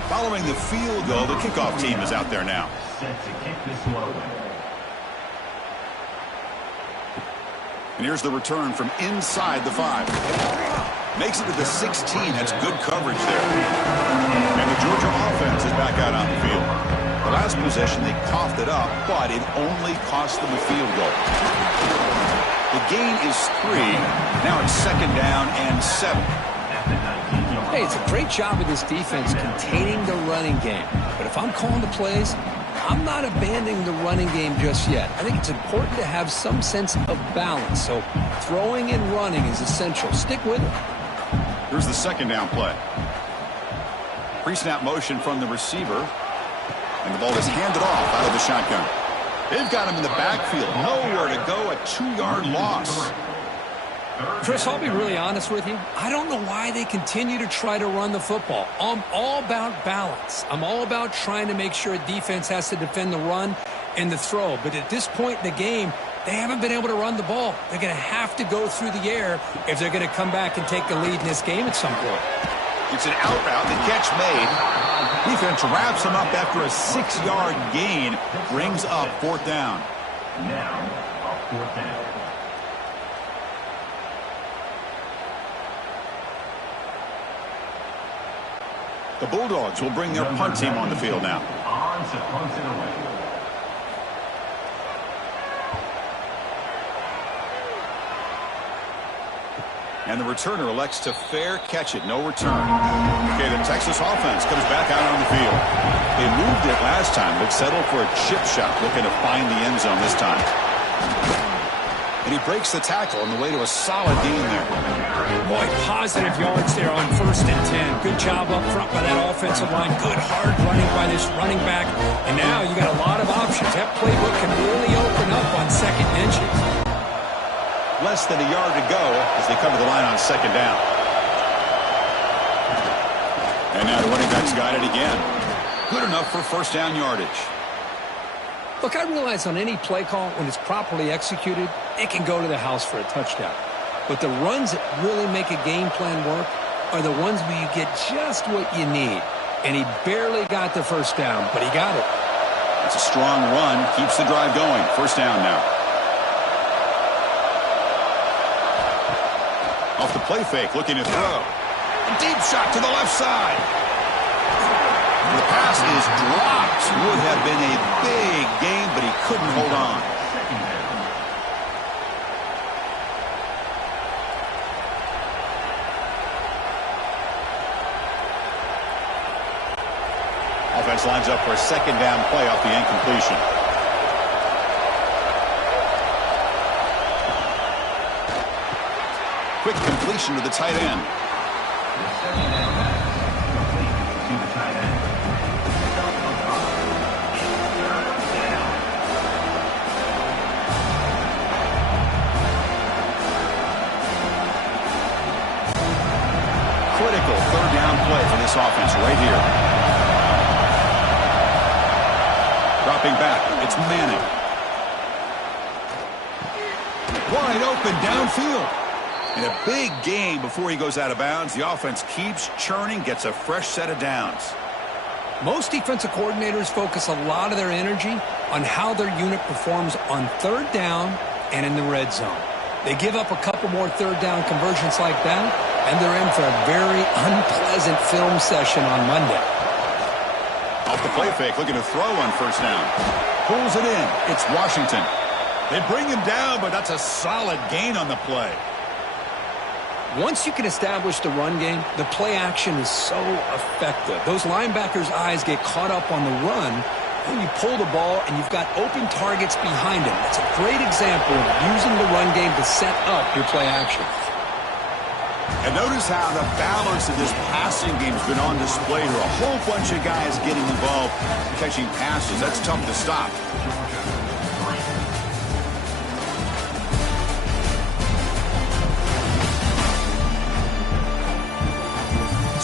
Following the field goal, the kickoff team is out there now. Set to kick this one away. And here's the return from inside the 5. Makes it to the 16. That's good coverage there. And the Georgia offense is back out on the field. The last possession, they coughed it up, but it only cost them a field goal. The gain is 3. Now it's 2nd down and 7. Hey, it's a great job of this defense containing the running game. But if I'm calling the plays, I'm not abandoning the running game just yet. I think it's important to have some sense of balance. So throwing and running is essential. Stick with it. Here's the 2nd down play. Pre-snap motion from the receiver. And the ball is handed off out of the shotgun. They've got him in the backfield. Nowhere to go. A 2-yard loss. Chris, I'll be really honest with you. I don't know why they continue to try to run the football. I'm all about balance. I'm all about trying to make sure a defense has to defend the run and the throw. But at this point in the game, they haven't been able to run the ball. They're going to have to go through the air if they're going to come back and take the lead in this game at some point. It's an out route. The catch made. Defense wraps him up after a 6-yard gain. Brings up 4th down. Now, a 4th down. The Bulldogs will bring their punt team on the field now. On to punt it away. And the returner elects to fair catch it. No return. Okay, the Texas offense comes back out on the field. They moved it last time, but settled for a chip shot, looking to find the end zone this time. And he breaks the tackle on the way to a solid gain there. Boy, positive yards there on 1st and 10. Good job up front by that offensive line. Good hard running by this running back. And now you got a lot of options. That playbook can really open up on 2nd and inches. Less than a yard to go as they come to the line on 2nd down. And now the running back's got it again. Good enough for 1st down yardage. Look, I realize on any play call, when it's properly executed, it can go to the house for a touchdown. But the runs that really make a game plan work are the ones where you get just what you need. And he barely got the 1st down, but he got it. It's a strong run. Keeps the drive going. 1st down now. Off the play fake, looking to throw. A deep shot to the left side. The pass is dropped. Would have been a big gain, but he couldn't hold on. Offense lines up for a 2nd down play off the incompletion. Quick completion to the tight end. The 2nd down pass complete to the tight end. Critical 3rd down play for this offense right here. Dropping back, it's Manning. Wide open downfield. And a big gain before he goes out of bounds. The offense keeps churning, gets a fresh set of downs. Most defensive coordinators focus a lot of their energy on how their unit performs on 3rd down and in the red zone. They give up a couple more 3rd down conversions like that, and they're in for a very unpleasant film session on Monday. Off the play fake, looking to throw on 1st down. Pulls it in. It's Washington. They bring him down, but that's a solid gain on the play. Once you can establish the run game, the play action is so effective. Those linebackers' eyes get caught up on the run, when you pull the ball and you've got open targets behind him. That's a great example of using the run game to set up your play action. And notice how the balance of this passing game's been on display here. A whole bunch of guys getting involved catching passes. That's tough to stop.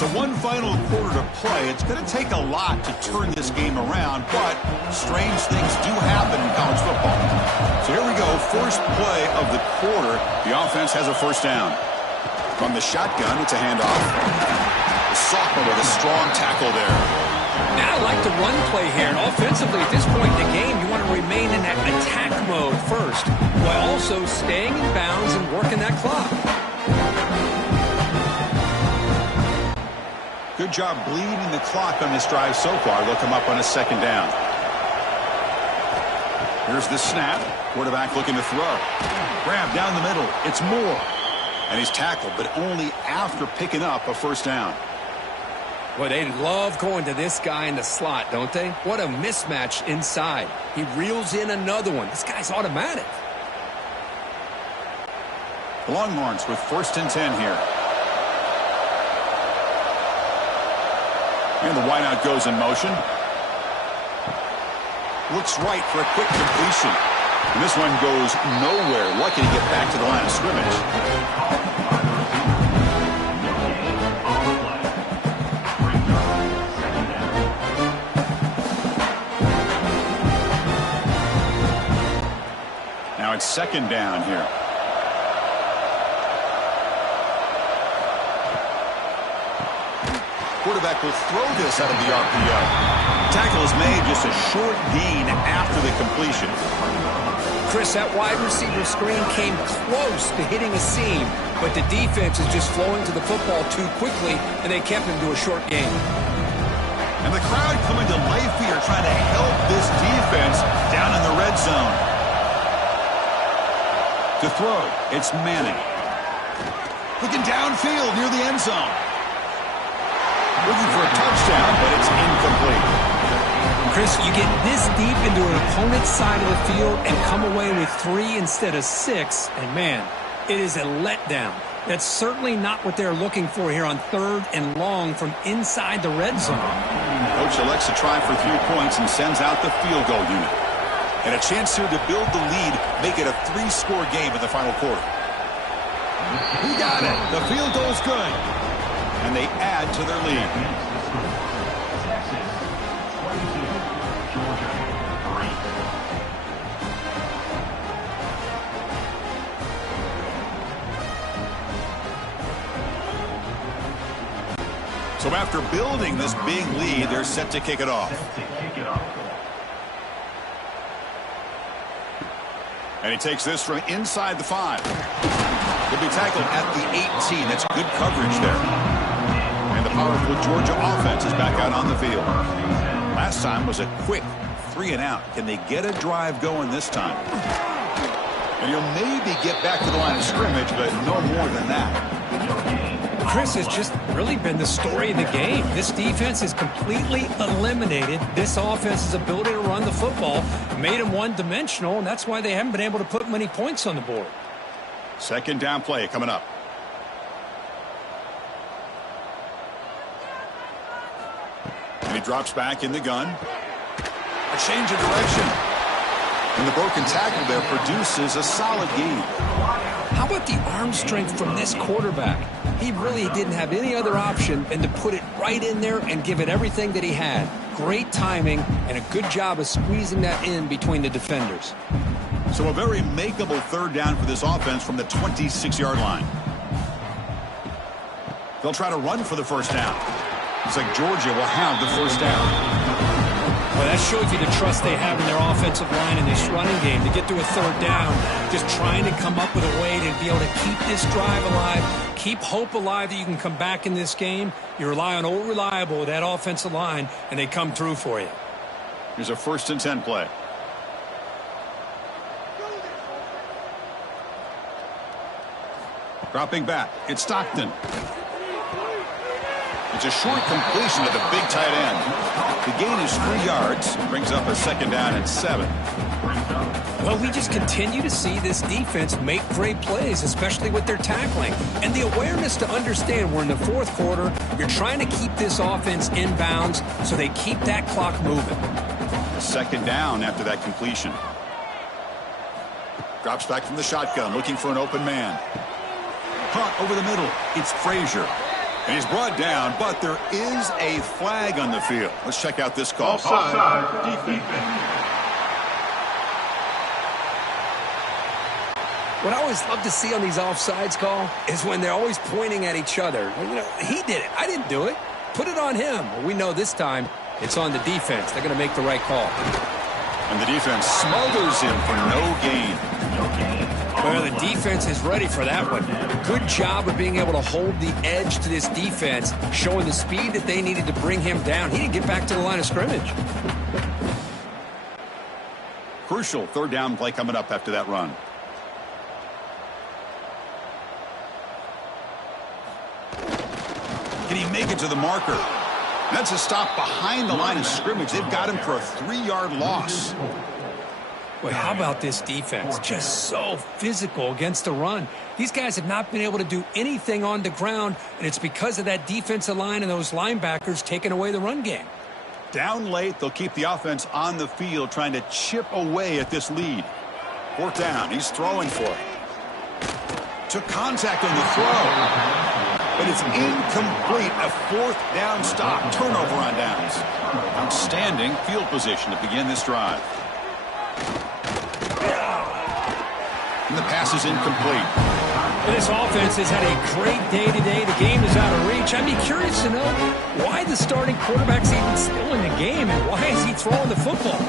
So one final quarter to play. It's going to take a lot to turn this game around, but strange things do happen in college football. So here we go, first play of the quarter. The offense has a first down. From the shotgun, it's a handoff. The sophomore with a strong tackle there. Now I like the run play here. And offensively, at this point in the game, you want to remain in that attack mode first, while also staying in bounds and working that clock. Good job bleeding the clock on this drive so far. They'll come up on a second down. Here's the snap. Quarterback looking to throw. Grab down the middle. It's Moore. And he's tackled, but only after picking up a first down. Well, they love going to this guy in the slot, don't they? What a mismatch inside. He reels in another one. This guy's automatic. The Longhorns with 1st and 10 here. And the wideout goes in motion. Looks right for a quick completion. And this one goes nowhere. Lucky to get back to the line of scrimmage. Now it's second down here. Quarterback will throw this out of the RPO. Tackle is made, just a short gain after the completion. Chris, that wide receiver screen came close to hitting a seam, but the defense is just flowing to the football too quickly, and they kept him to a short gain. And the crowd coming to life here, trying to help this defense down in the red zone. To throw, it's Manning. Looking downfield near the end zone. Looking for a touchdown, but it's incomplete. Chris, you get this deep into an opponent's side of the field and come away with 3 instead of 6, and man, it is a letdown. That's certainly not what they're looking for here on 3rd and long from inside the red zone. Coach elects to try for 3 points and sends out the field goal unit. And a chance here to build the lead, make it a 3-score game in the final quarter. He got it. The field goal's good. And they add to their lead. So after building this big lead, they're set to kick it off. And he takes this from inside the 5. He'll be tackled at the 18. That's good coverage there. And the powerful Georgia offense is back out on the field. Last time was a quick 3 and out. Can they get a drive going this time? And he'll maybe get back to the line of scrimmage, but no more than that. Chris, has just really been the story of the game. This defense has completely eliminated this offense's ability to run the football, made them one-dimensional, and that's why they haven't been able to put many points on the board. Second down play coming up. And he drops back in the gun. A change of direction. And the broken tackle there produces a solid gain. How about the arm strength from this quarterback? He really didn't have any other option than to put it right in there and give it everything that he had. Great timing and a good job of squeezing that in between the defenders. So a very makeable 3rd down for this offense from the 26-yard line. They'll try to run for the first down. Looks like Georgia will have the first down. Well, that shows you the trust they have in their offensive line in this running game to get to a 3rd down, just trying to come up with a way to be able to keep this drive alive, keep hope alive that you can come back in this game. You rely on old reliable with that offensive line, and they come through for you. Here's a 1st and 10 play. Dropping back, it's Stockton. It's a short completion to the big tight end. The gain is 3 yards. Brings up a 2nd down and 7. Well, we just continue to see this defense make great plays, especially with their tackling. And the awareness to understand we're in the 4th quarter. You're trying to keep this offense in bounds so they keep that clock moving. A 2nd down after that completion. Drops back from the shotgun, looking for an open man. Caught over the middle. It's Frazier. And he's brought down, but there is a flag on the field. Let's check out this call. Offside, defense. What I always love to see on these offsides call is when they're always pointing at each other. You know, he did it. I didn't do it. Put it on him. Well, we know this time it's on the defense. They're going to make the right call. And the defense smothers him for no gain. Well, the defense is ready for that one. Good job of being able to hold the edge to this defense, showing the speed that they needed to bring him down. He didn't get back to the line of scrimmage. Crucial 3rd down play coming up after that run. Can he make it to the marker? That's a stop behind the line of scrimmage. They've got him for a 3-yard loss. Well, how about this defense? Just so physical against the run. These guys have not been able to do anything on the ground, and it's because of that defensive line and those linebackers taking away the run game. Down late, they'll keep the offense on the field trying to chip away at this lead. 4th down. He's throwing for it. Took contact on the throw. But it's incomplete. A 4th down stop. Turnover on downs. Outstanding field position to begin this drive. And the pass is incomplete. Well, this offense has had a great day today. The game is out of reach. I'd be curious to know why the starting quarterback's even still in the game and why is he throwing the football?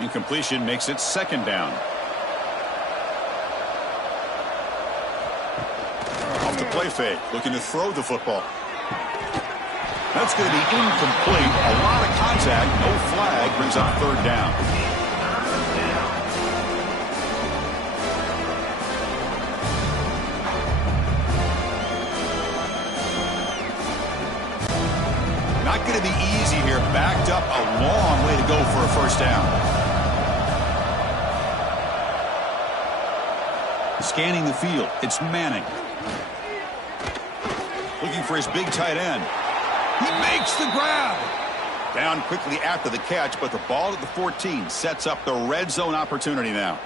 Incompletion makes it 2nd down. Off the play fake, looking to throw the football. That's going to be incomplete. A lot of contact, no flag, brings up 3rd down. Not going to be easy here. Backed up a long way to go for a 1st down. Scanning the field, it's Manning. Looking for his big tight end. He makes the grab. Down quickly after the catch, but the ball at the 14 sets up the red zone opportunity now.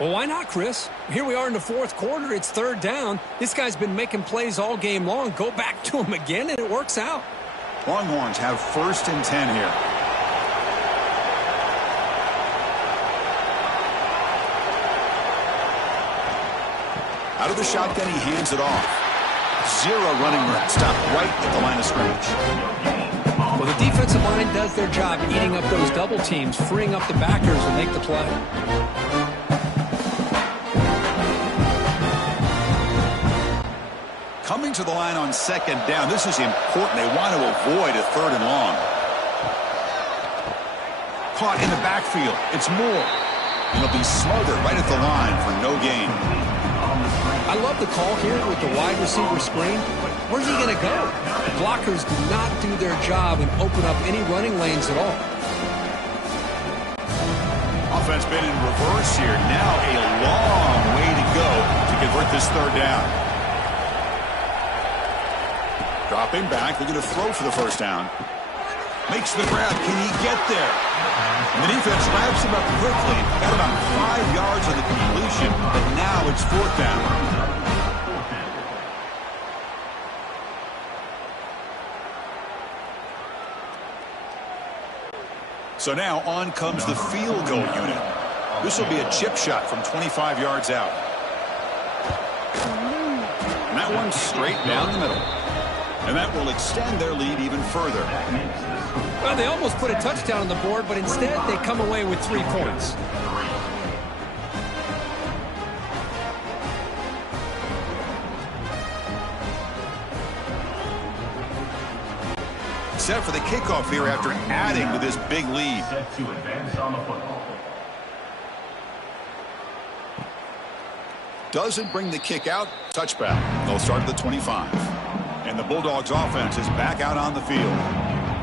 Well, why not, Chris? Here we are in the 4th quarter. It's 3rd down. This guy's been making plays all game long. Go back to him again, and it works out. Longhorns have 1st and 10 here. Out of the shotgun, he hands it off. 0 running room. Stop right at the line of scrimmage. Well, the defensive line does their job eating up those double teams, freeing up the backers and make the play. Coming to the line on 2nd down. This is important. They want to avoid a 3rd and long. Caught in the backfield. It's Moore. And he'll be smothered right at the line for no gain. I love the call here with the wide receiver screen. Where's he going to go? Blockers do not do their job and open up any running lanes at all. Offense been in reverse here. Now a long way to go to convert this 3rd down. Dropping back, looking to throw for the 1st down. Makes the grab. Can he get there? And the defense wraps him up quickly. Got about 5 yards on the completion, but now it's 4th down. So now on comes the field goal unit. This will be a chip shot from 25 yards out. And that one's straight down the middle. And that will extend their lead even further. Well, they almost put a touchdown on the board, but instead they come away with 3 points. Set for the kickoff here after adding to this big lead. Set to advance on the football. doesn't bring the kick out. Touchback. They'll start at the 25. And the Bulldogs offense is back out on the field.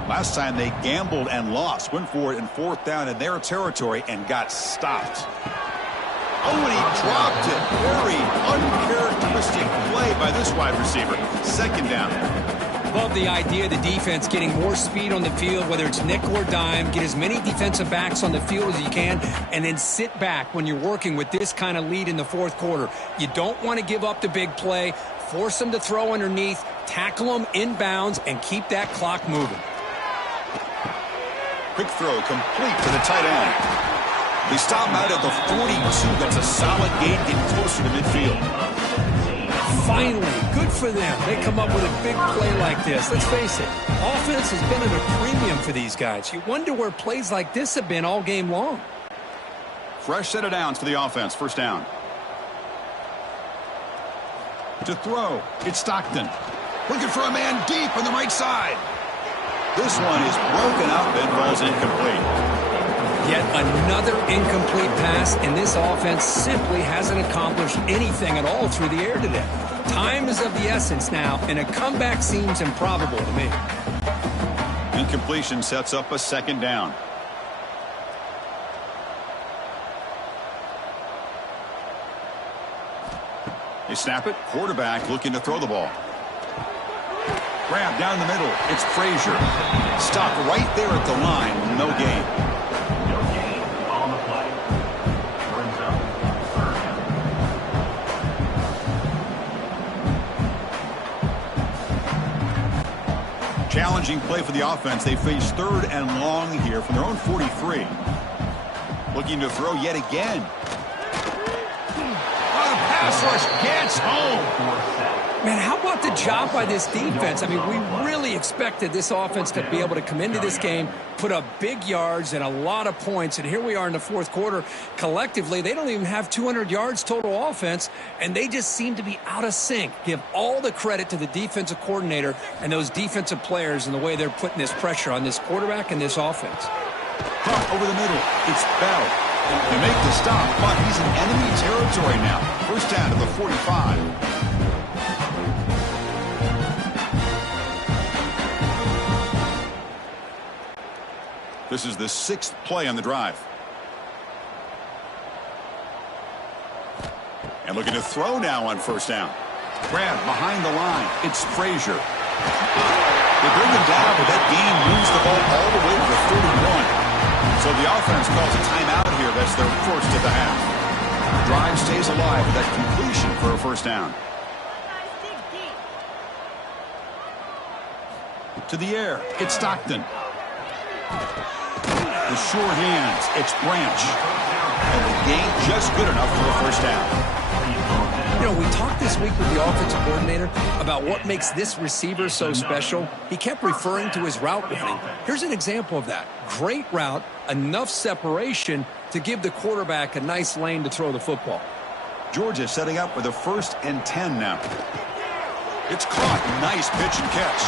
Last time they gambled and lost. Went for it in 4th down in their territory and got stopped. Oh, and he dropped it. Very uncharacteristic play by this wide receiver. 2nd down. Love the idea of the defense getting more speed on the field, whether it's nickel or dime. Get as many defensive backs on the field as you can, and then sit back when you're working with this kind of lead in the 4th quarter. You don't want to give up the big play. Force them to throw underneath, tackle them inbounds, and keep that clock moving. Quick throw complete to the tight end. They stop him out at the 42. That's a solid gain, getting closer to midfield. Finally, good for them. They come up with a big play like this. Let's face it, offense has been at a premium for these guys. You wonder where plays like this have been all game long. Fresh set of downs for the offense. 1st down. To throw, it's Stockton. Looking for a man deep on the right side. This one is broken up and falls incomplete. Yet another incomplete pass, and this offense simply hasn't accomplished anything at all through the air today. Time is of the essence now, and a comeback seems improbable to me. Incompletion sets up a 2nd down. They snap it. Quarterback looking to throw the ball. Grab down the middle. It's Frazier. Stopped right there at the line. No gain. No gain on the play. Brings up 3rd down. Challenging play for the offense. They face 3rd and long here from their own 43. Looking to throw yet again. Oh, the pass rush gets home. Man, how about the job by this defense? I mean, we really expected this offense to be able to come into this game, put up big yards and a lot of points, and here we are in the 4th quarter. Collectively, they don't even have 200 yards total offense, and they just seem to be out of sync. Give all the credit to the defensive coordinator and those defensive players and the way they're putting this pressure on this quarterback and this offense. Caught over the middle. It's Bell. They make the stop, but he's in enemy territory now. 1st down to the 45. This is the 6th play on the drive. And looking to throw now on 1st down. Grab behind the line. It's Frazier. They bring him down, but that gain moves the ball all the way to the 31. So the offense calls a timeout here. That's their 1st of the half. The drive stays alive with that completion for a 1st down. To the air. It's Stockton. The short hands. It's Branch. And the gain just good enough for a 1st down. You know, we talked this week with the offensive coordinator about what makes this receiver so special. He kept referring to his route running. Here's an example of that. Great route, enough separation to give the quarterback a nice lane to throw the football. Georgia setting up with a 1st and 10 now. It's caught. Nice pitch and catch.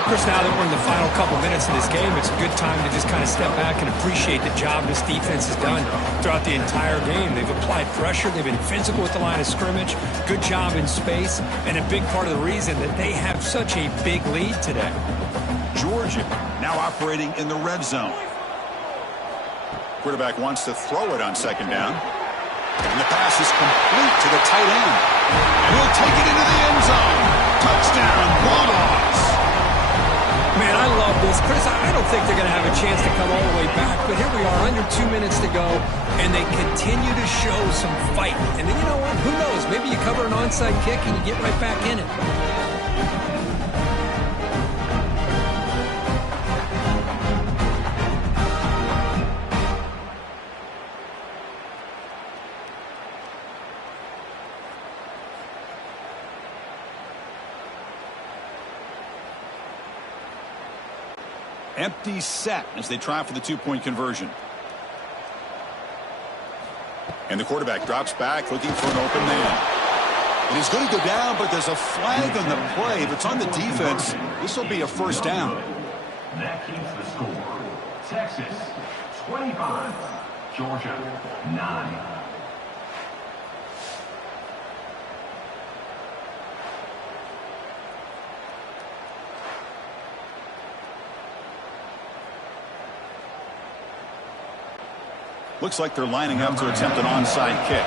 Of course, now that we're in the final couple minutes of this game, it's a good time to just kind of step back and appreciate the job this defense has done throughout the entire game. They've applied pressure. They've been physical at the line of scrimmage. Good job in space. And a big part of the reason that they have such a big lead today. Georgia now operating in the red zone. Quarterback wants to throw it on 2nd down. And the pass is complete to the tight end. And he'll take it into the end zone. Touchdown, Bulldogs. Man, I love this. Chris, I don't think they're going to have a chance to come all the way back, but here we are, under 2 minutes to go, and they continue to show some fight. And then, you know what? Who knows? Maybe you cover an onside kick and you get right back in it. Empty set as they try for the 2-point conversion. And the quarterback drops back looking for an open man. And he's going to go down, but there's a flag on the play. If it's on the defense, this will be a 1st down. That keeps the score. Texas 25, Georgia 9. Looks like they're lining up to attempt an onside kick.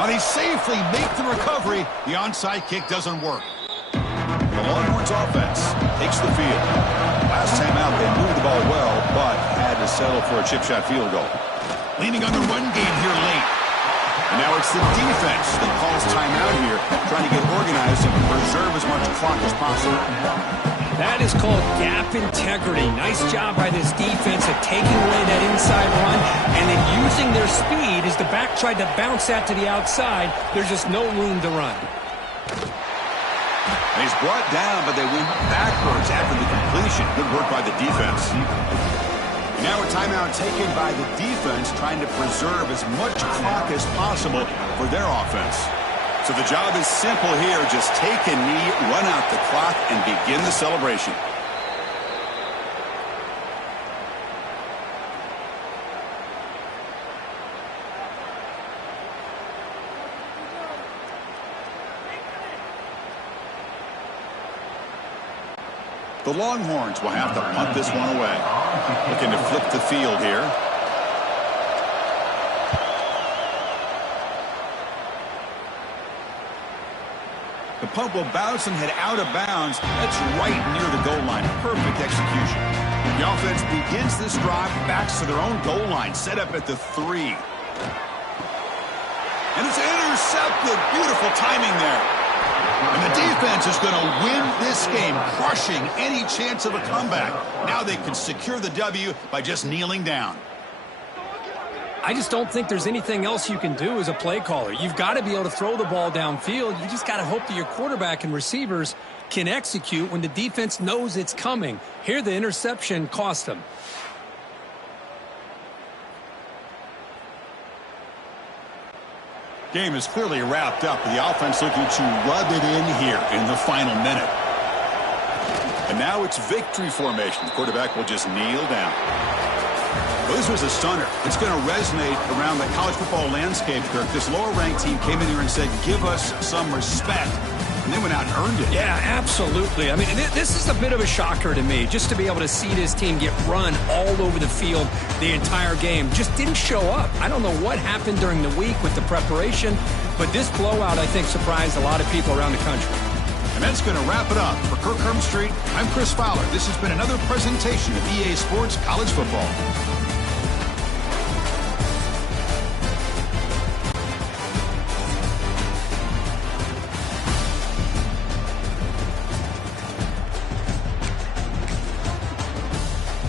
Now they safely make the recovery. The onside kick doesn't work. The Longhorns offense takes the field. Last time out, they moved the ball well, but had to settle for a chip shot field goal. Leaning on the run game here late. And now it's the defense that calls timeout here, trying to get organized and preserve as much clock as possible. That is called gap integrity. Nice job by this defense at taking away that inside run and then using their speed as the back tried to bounce that to the outside. There's just no room to run. And he's brought down, but they went backwards after the completion. Good work by the defense. Now a timeout taken by the defense, trying to preserve as much clock as possible for their offense. So the job is simple here. Just take a knee, run out the clock, and begin the celebration. The Longhorns will have to punt this one away. Looking to flip the field here. The punt will bounce and head out of bounds. That's right near the goal line. Perfect execution. The offense begins this drive, backs to their own goal line, set up at the 3. And it's intercepted. Beautiful timing there. And the defense is going to win this game, crushing any chance of a comeback. Now they can secure the W by just kneeling down. I just don't think there's anything else you can do as a play caller. You've got to be able to throw the ball downfield. You just got to hope that your quarterback and receivers can execute when the defense knows it's coming. Here, the interception cost them. Game is clearly wrapped up. The offense looking to rub it in here in the final minute. And now it's victory formation. The quarterback will just kneel down. Well, this was a stunner. It's going to resonate around the college football landscape, Kirk. This lower-ranked team came in here and said, give us some respect. And they went out and earned it. Yeah, absolutely. I mean, this is a bit of a shocker to me, just to be able to see this team get run all over the field the entire game. Just didn't show up. I don't know what happened during the week with the preparation, but this blowout, I think, surprised a lot of people around the country. And that's going to wrap it up. For Kirk Hermstreet, I'm Chris Fowler. This has been another presentation of EA Sports College Football.